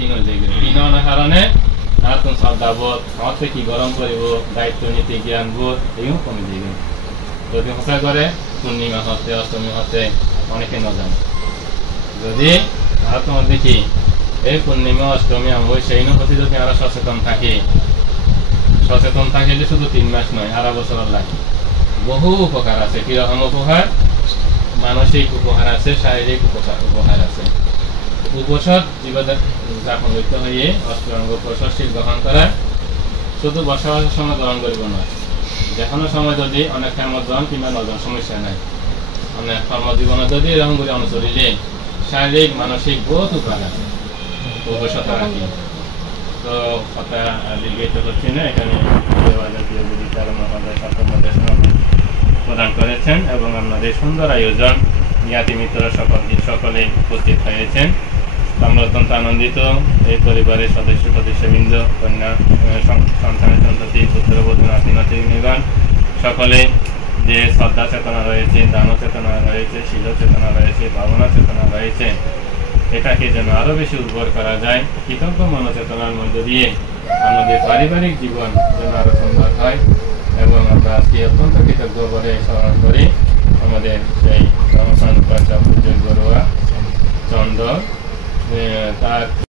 ক্ষীণ হয়ে গেল। ক্ষীণ হওয়ার কারণে আত্ম শ্রদ্ধাবোধ আমার কি গরম করব দায়িত্ব নীতি জ্ঞানবোধ এইও কমে দিয়ে গেল। যদি হত্যা করে পূর্ণিমা হতে অষ্টমী হতে অনেকে ন জানে, যদি আর তোমার দেখি এই পূর্ণিমা অষ্টমী অমাবস্যার প্রতি যদি আমরা সচেতন থাকি যে শুধু 3 মাস নয় আড়াই বছর লাগে। বহু উপকার আছে। কিরকম উপকার? মানসিক উপকার আছে, শারীরিক উপকার আছে। উপসদ জীবনযাপন করতে হয়ে অষ্টঙ্গ প্রশস্তি গ্রহণ করা শুধু বসবাসের সময় গ্রহণ করব না, যে কোনো সময় যদি অনেক কামজন কিংবা নজন সমস্যা নাই, অনেক কর্মজীবনে যদি এরকম করে অনুচরিলে শারীরিক মানসিক বহুত উপকার আছে। উপসদ রাখি তো কথা দীর্ঘিত করছি না। এখানে প্রদান করেছেন এবং আপনাদের সুন্দর আয়োজন জ্ঞাতি মিত্র সকলে উপস্থিত হয়েছেন। আমরা অত্যন্ত আনন্দিত। এই পরিবারের সদস্যবৃন্দ, কন্যা সন্তানের সন্ততি, পুত্রবধূ, নাতি নাতনিগণ সকলে যে শ্রদ্ধা চেতনা রয়েছে, দান চেতনা রয়েছে, শীল চেতনা রয়েছে, ভাবনা চেতনা রয়েছে, এটাকে যেন আরো বেশি উর্বর করা যায়। কৃতজ্ঞ মনোচেতনার মধ্য দিয়ে আমাদের পারিবারিক জীবন যেন আরো সুন্দর হয় এবং আমরা আজকে অত্যন্ত কৃতজ্ঞ